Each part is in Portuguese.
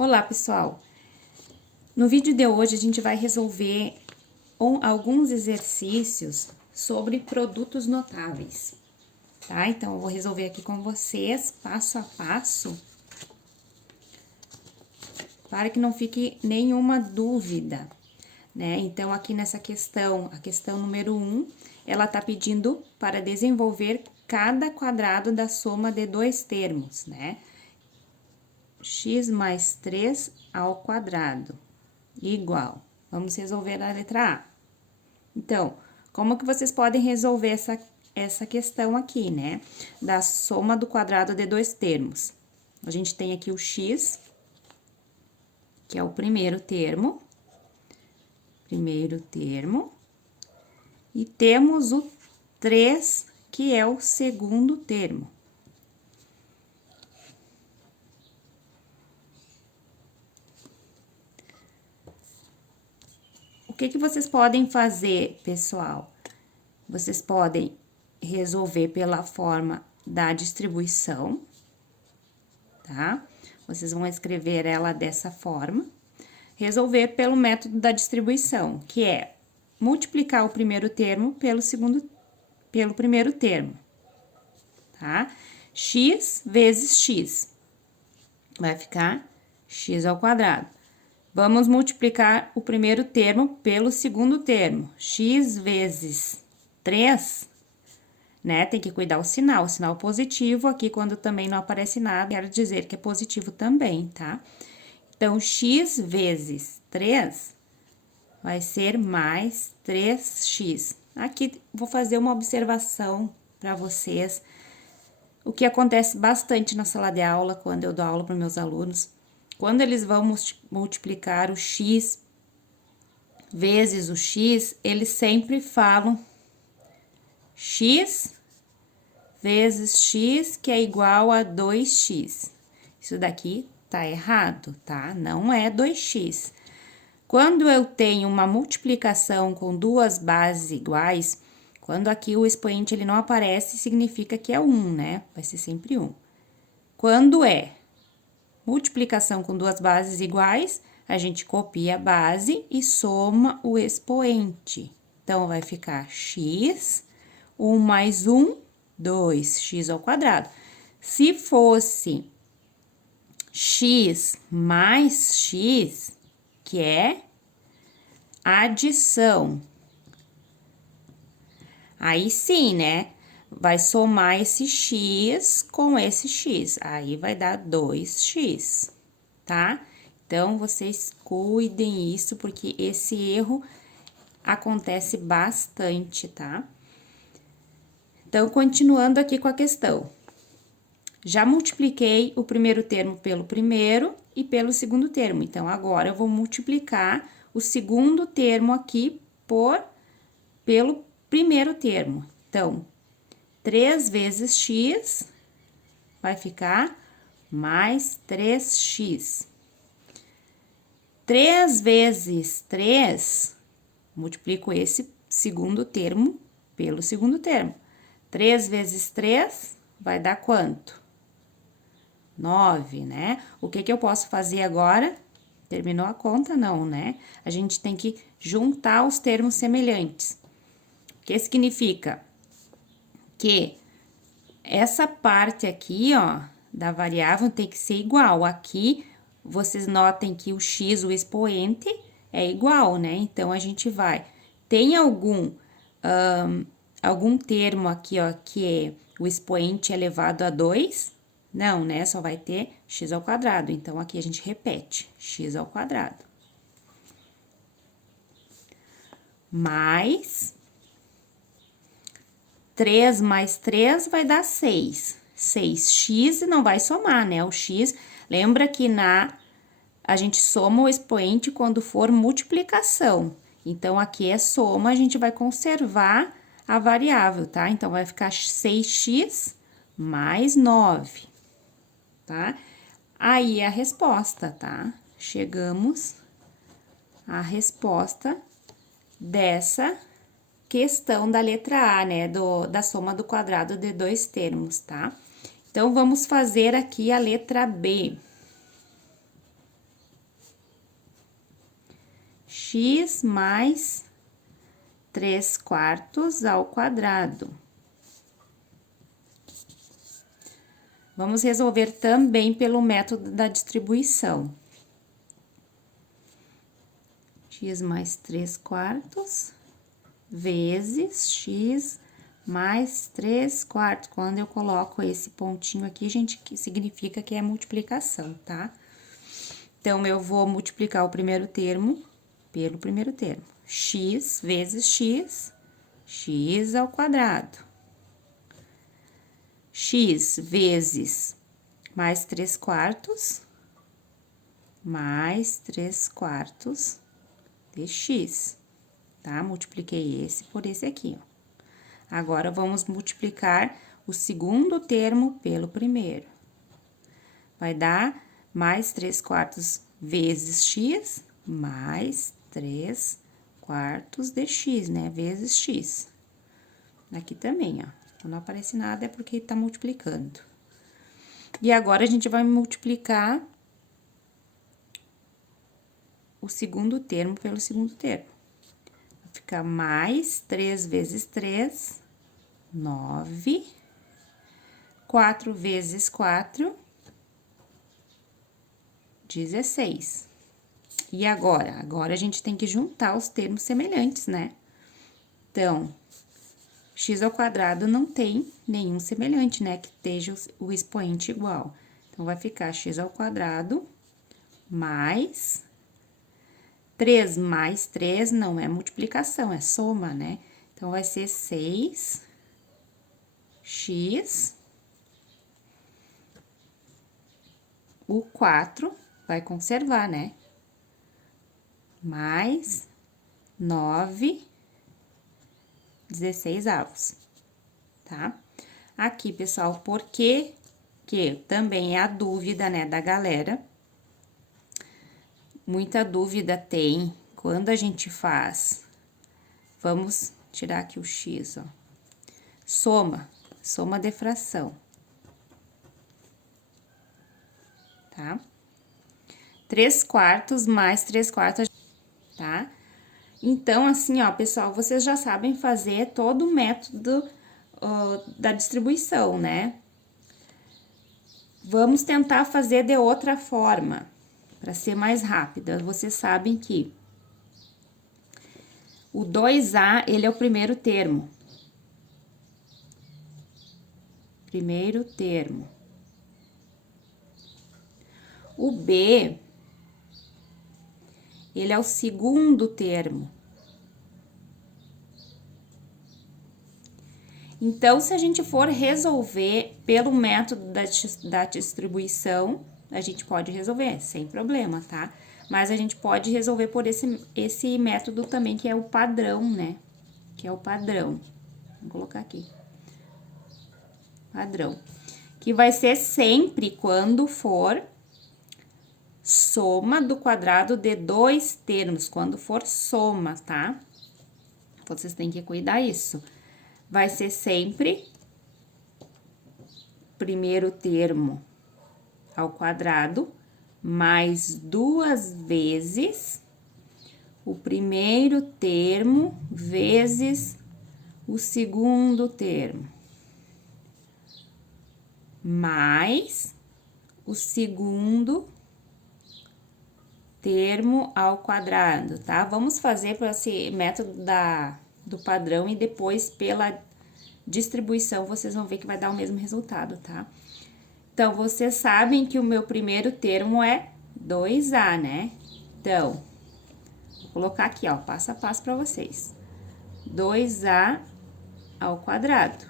Olá, pessoal! No vídeo de hoje, a gente vai resolver alguns exercícios sobre produtos notáveis, tá? Então, eu vou resolver aqui com vocês, passo a passo, para que não fique nenhuma dúvida, né? Então, aqui nessa questão, a questão número 1, ela tá pedindo para desenvolver cada quadrado da soma de dois termos, né? X mais 3 ao quadrado, igual. Vamos resolver a letra A. Então, como que vocês podem resolver essa questão aqui, né? Da soma do quadrado de dois termos. A gente tem aqui o x, que é o primeiro termo. E temos o 3, que é o segundo termo. O que vocês podem fazer, pessoal? Vocês podem resolver pela forma da distribuição, tá? Vocês vão escrever ela dessa forma. Resolver pelo método da distribuição, que é multiplicar o primeiro termo pelo primeiro termo, tá? X vezes x, vai ficar x ao quadrado. Vamos multiplicar o primeiro termo pelo segundo termo, x vezes 3, né? Tem que cuidar o sinal positivo aqui, quando também não aparece nada, quero dizer que é positivo também, tá? Então, x vezes 3 vai ser mais 3x. Aqui, vou fazer uma observação para vocês. O que acontece bastante na sala de aula, quando eu dou aula para meus alunos, quando eles vão multiplicar o x vezes o x, eles sempre falam x vezes x, que é igual a 2x. Isso daqui tá errado, tá? Não é 2x. Quando eu tenho uma multiplicação com duas bases iguais, quando aqui o expoente ele não aparece, significa que é 1, né? Vai ser sempre 1. Quando é multiplicação com duas bases iguais, a gente copia a base e soma o expoente. Então, vai ficar x, 1 mais 1, 2x ao quadrado. Se fosse x mais x, que é adição, aí sim, né? Vai somar esse x com esse x, aí vai dar 2x, tá? Então, vocês cuidem isso, porque esse erro acontece bastante, tá? Então, continuando aqui com a questão. Já multipliquei o primeiro termo pelo primeiro e pelo segundo termo. Então, agora, eu vou multiplicar o segundo termo aqui pelo primeiro termo. Então, 3 vezes x vai ficar mais 3x. 3 vezes 3, multiplico esse segundo termo pelo segundo termo. 3 vezes 3 vai dar quanto? 9, né? O que eu posso fazer agora? Terminou a conta? Não, né? A gente tem que juntar os termos semelhantes. O que significa? Que essa parte aqui, ó, da variável tem que ser igual. Aqui, vocês notem que o x, o expoente, é igual, né? Então, a gente vai... Tem algum termo aqui, ó, que o expoente é elevado a 2? Não, né? Só vai ter x ao quadrado. Então, aqui a gente repete, x ao quadrado. Mais 3 mais 3 vai dar 6. 6x não vai somar, né? O x, lembra que a gente soma o expoente quando for multiplicação. Então, aqui é soma, a gente vai conservar a variável, tá? Então, vai ficar 6x mais 9, tá? Aí, a resposta, tá? Chegamos à resposta dessa questão da letra A, né? Da soma do quadrado de dois termos, tá? Então, vamos fazer aqui a letra B. x mais 3/4 ao quadrado. Vamos resolver também pelo método da distribuição. X mais 3/4 vezes x mais 3/4. Quando eu coloco esse pontinho aqui, gente, que significa que é multiplicação, tá? Então, eu vou multiplicar o primeiro termo pelo primeiro termo. X vezes x, x ao quadrado. X vezes mais 3/4, mais 3/4 de x, tá? Multipliquei esse por esse aqui, ó. Agora, vamos multiplicar o segundo termo pelo primeiro. Vai dar mais 3/4 vezes x, mais 3/4 de x, né? Vezes x. Aqui também, ó. Quando não aparece nada é porque tá multiplicando. E agora, a gente vai multiplicar o segundo termo pelo segundo termo. Vai ficar mais 3 vezes 3, 9. 4 vezes 4, 16. E agora? Agora, a gente tem que juntar os termos semelhantes, né? Então, x ao quadrado não tem nenhum semelhante, né? Que esteja o expoente igual. Então, vai ficar x ao quadrado mais 3 mais 3 não é multiplicação, é soma, né? Então, vai ser 6x o 4 vai conservar, né? Mais 9, 16avos, tá? Aqui, pessoal, por que também é a dúvida, né, da galera. Muita dúvida tem quando a gente faz. Vamos tirar aqui o x, ó. Soma de fração. Tá? 3/4 mais 3/4, tá? Então, assim, ó, pessoal, vocês já sabem fazer todo o método da distribuição, né? Vamos tentar fazer de outra forma, para ser mais rápida. Vocês sabem que o 2a, ele é o primeiro termo. Primeiro termo. O b, ele é o segundo termo. Então, se a gente for resolver pelo método da distribuição, a gente pode resolver, sem problema, tá? Mas a gente pode resolver por esse método também, que é o padrão, né? Que é o padrão. Vou colocar aqui. Padrão. Que vai ser sempre quando for soma do quadrado de dois termos, quando for soma, tá? Vocês têm que cuidar isso. Vai ser sempre primeiro termo ao quadrado, mais 2 vezes o primeiro termo vezes o segundo termo, mais o segundo termo ao quadrado, tá? Vamos fazer por esse método do padrão e depois pela distribuição vocês vão ver que vai dar o mesmo resultado, tá? Então, vocês sabem que o meu primeiro termo é 2a, né? Então, vou colocar aqui, ó, passo a passo para vocês. 2a ao quadrado.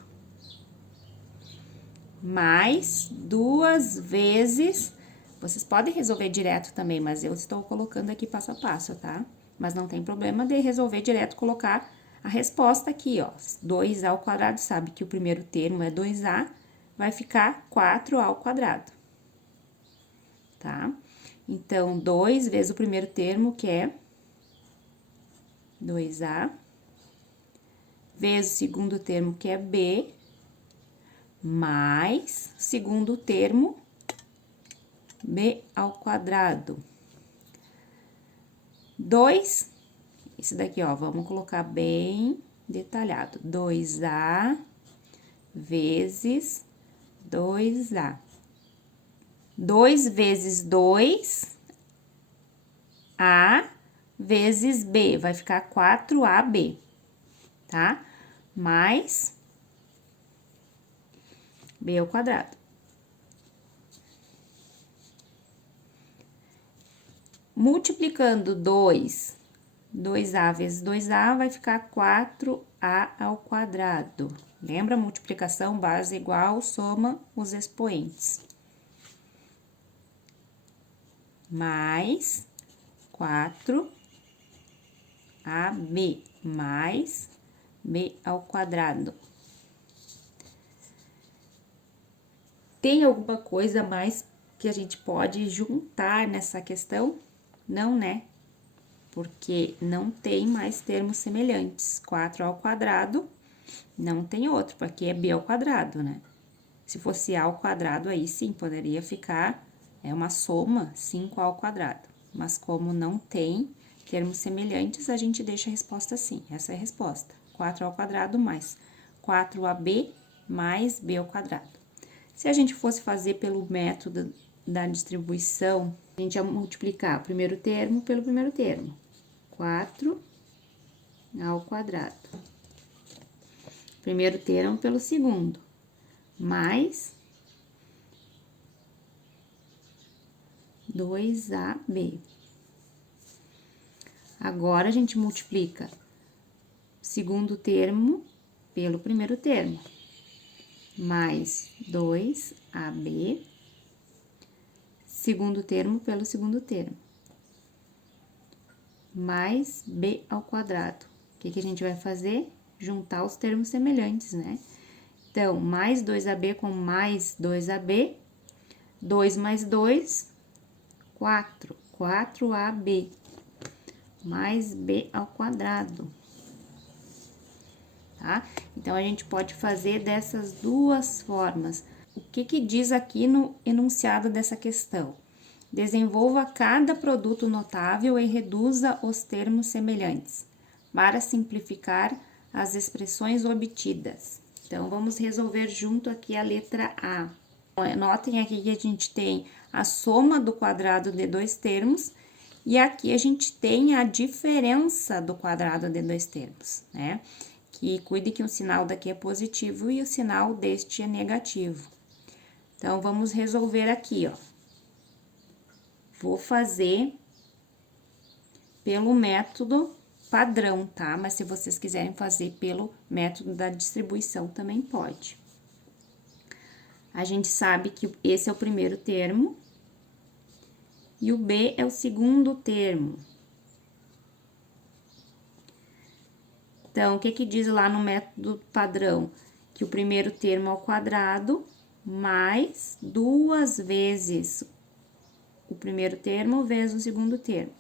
Mais 2 vezes... Vocês podem resolver direto também, mas eu estou colocando aqui passo a passo, tá? Mas não tem problema de resolver direto, colocar a resposta aqui, ó. 2a ao quadrado, sabe que o primeiro termo é 2a, vai ficar 4a ao quadrado, tá? Então, 2 vezes o primeiro termo, que é 2a, vezes o segundo termo, que é b, mais o segundo termo, b ao quadrado. 2 Esse daqui, ó, vamos colocar bem detalhado. 2A vezes 2A. 2 vezes 2, A vezes B, vai ficar 4AB, tá? Mais B ao quadrado. Multiplicando 2A vezes 2A vai ficar 4A ao quadrado. Lembra? Multiplicação, base igual, soma os expoentes. Mais 4AB mais B ao quadrado. Tem alguma coisa mais que a gente pode juntar nessa questão? Não, né? Porque não tem mais termos semelhantes. 4 ao quadrado, não tem outro, porque é B ao quadrado, né? Se fosse A ao quadrado, aí sim, poderia ficar, uma soma 5 ao quadrado. Mas como não tem termos semelhantes, a gente deixa a resposta assim. Essa é a resposta. 4 ao quadrado mais 4AB mais B ao quadrado. Se a gente fosse fazer pelo método da distribuição, a gente ia multiplicar o primeiro termo pelo primeiro termo. 4 ao quadrado. Primeiro termo pelo segundo. Mais 2AB. Agora, a gente multiplica o segundo termo pelo primeiro termo. Mais 2AB. Segundo termo pelo segundo termo. Mais B ao quadrado. O que a gente vai fazer? Juntar os termos semelhantes, né? Então, mais 2AB com mais 2AB. 2 mais 2, 4. 4AB. Mais B ao quadrado. Tá? Então, a gente pode fazer dessas duas formas. O que diz aqui no enunciado dessa questão? Desenvolva cada produto notável e reduza os termos semelhantes, para simplificar as expressões obtidas. Então, vamos resolver junto aqui a letra A. Notem aqui que a gente tem a soma do quadrado de dois termos, e aqui a gente tem a diferença do quadrado de dois termos, né? Que cuide que o sinal daqui é positivo e o sinal deste é negativo. Então, vamos resolver aqui, ó. Vou fazer pelo método padrão, tá? Mas se vocês quiserem fazer pelo método da distribuição, também pode. A gente sabe que esse é o primeiro termo e o B é o segundo termo. Então, o que diz lá no método padrão? Que o primeiro termo ao quadrado mais 2 vezes o primeiro termo vezes o segundo termo,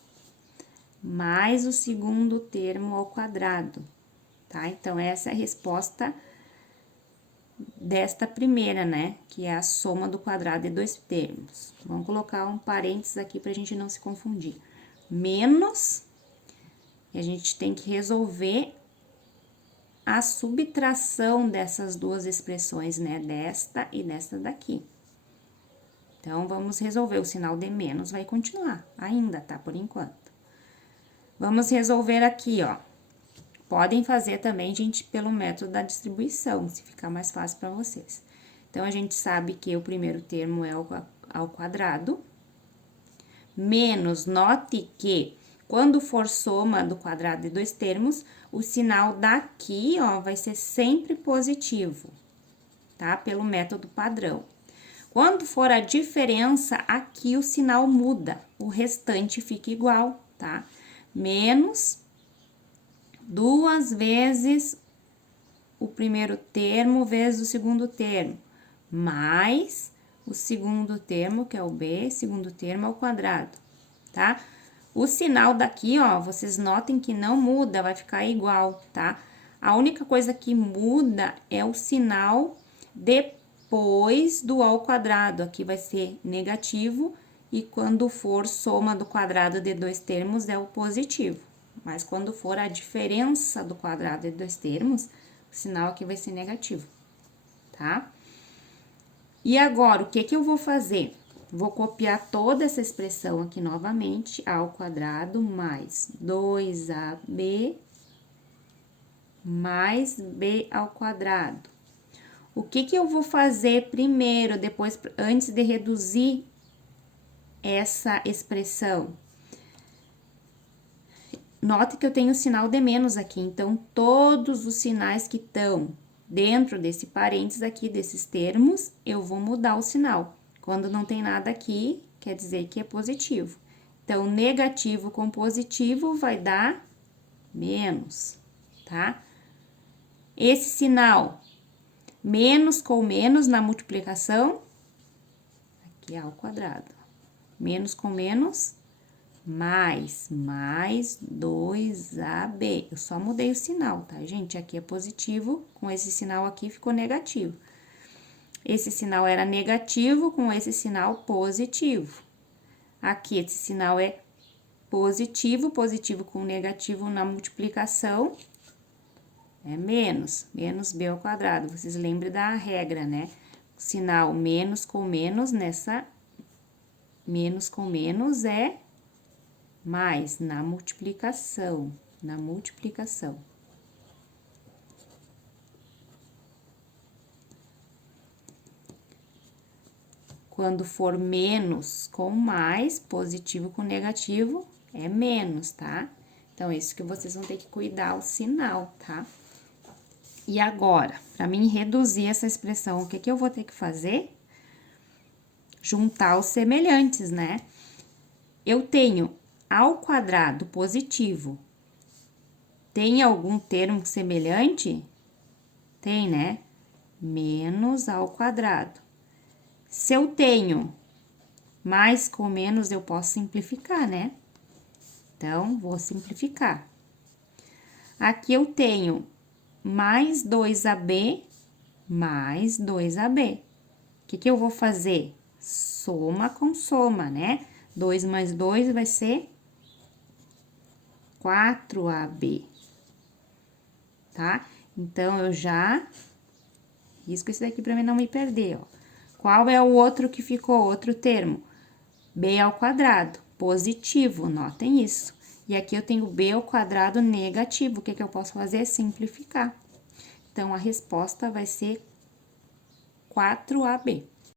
mais o segundo termo ao quadrado, tá? Então, essa é a resposta desta primeira, né? Que é a soma do quadrado de dois termos. Vamos colocar um parênteses aqui pra gente não se confundir. Menos, e a gente tem que resolver a subtração dessas duas expressões, né? Desta e desta daqui. Então, vamos resolver. O sinal de menos vai continuar ainda, tá? Por enquanto. Vamos resolver aqui, ó. Podem fazer também, gente, pelo método da distribuição, se ficar mais fácil para vocês. Então, a gente sabe que o primeiro termo é ao quadrado. Menos, note que quando for soma do quadrado de dois termos, o sinal daqui, ó, vai ser sempre positivo, tá? Pelo método padrão. Quando for a diferença, aqui o sinal muda, o restante fica igual, tá? Menos 2 vezes o primeiro termo vezes o segundo termo, mais o segundo termo, que é o B, segundo termo ao quadrado, tá? O sinal daqui, ó, vocês notem que não muda, vai ficar igual, tá? A única coisa que muda é o sinal depois do ao quadrado, aqui vai ser negativo, e quando for soma do quadrado de dois termos é o positivo. Mas quando for a diferença do quadrado de dois termos, o sinal aqui vai ser negativo, tá? E agora, o que que eu vou fazer? Vou copiar toda essa expressão aqui novamente, a ao quadrado mais 2ab mais b ao quadrado. O que que eu vou fazer primeiro, depois, antes de reduzir essa expressão? Note que eu tenho o sinal de menos aqui, então, todos os sinais que estão dentro desse parênteses aqui, desses termos, eu vou mudar o sinal. Quando não tem nada aqui, quer dizer que é positivo. Então, negativo com positivo vai dar menos, tá? Esse sinal, menos com menos na multiplicação, aqui é ao quadrado. Menos com menos, mais 2ab. Eu só mudei o sinal, tá, gente? Aqui é positivo, com esse sinal aqui ficou negativo. Esse sinal era negativo, com esse sinal positivo. Aqui, esse sinal é positivo, positivo com negativo na multiplicação é menos b ao quadrado. Vocês lembram da regra, né? O sinal menos com menos nessa, menos com menos é mais na multiplicação, Quando for menos com mais, positivo com negativo, é menos, tá? Então, é isso que vocês vão ter que cuidar o sinal, tá? E agora, para mim reduzir essa expressão, o que que eu vou ter que fazer? Juntar os semelhantes, né? Eu tenho ao quadrado positivo. Tem algum termo semelhante? Tem, né? Menos ao quadrado. Se eu tenho mais com menos, eu posso simplificar, né? Então, vou simplificar. Aqui eu tenho mais 2ab mais 2ab. O que que eu vou fazer? Soma com soma, né? 2 mais 2 vai ser 4ab, tá? Então, eu já risco isso daqui para mim não me perder, ó. Qual é o outro que ficou, outro termo? B ao quadrado, positivo, notem isso. E aqui eu tenho b ao quadrado negativo, o que que eu posso fazer? Simplificar. Então, a resposta vai ser 4ab.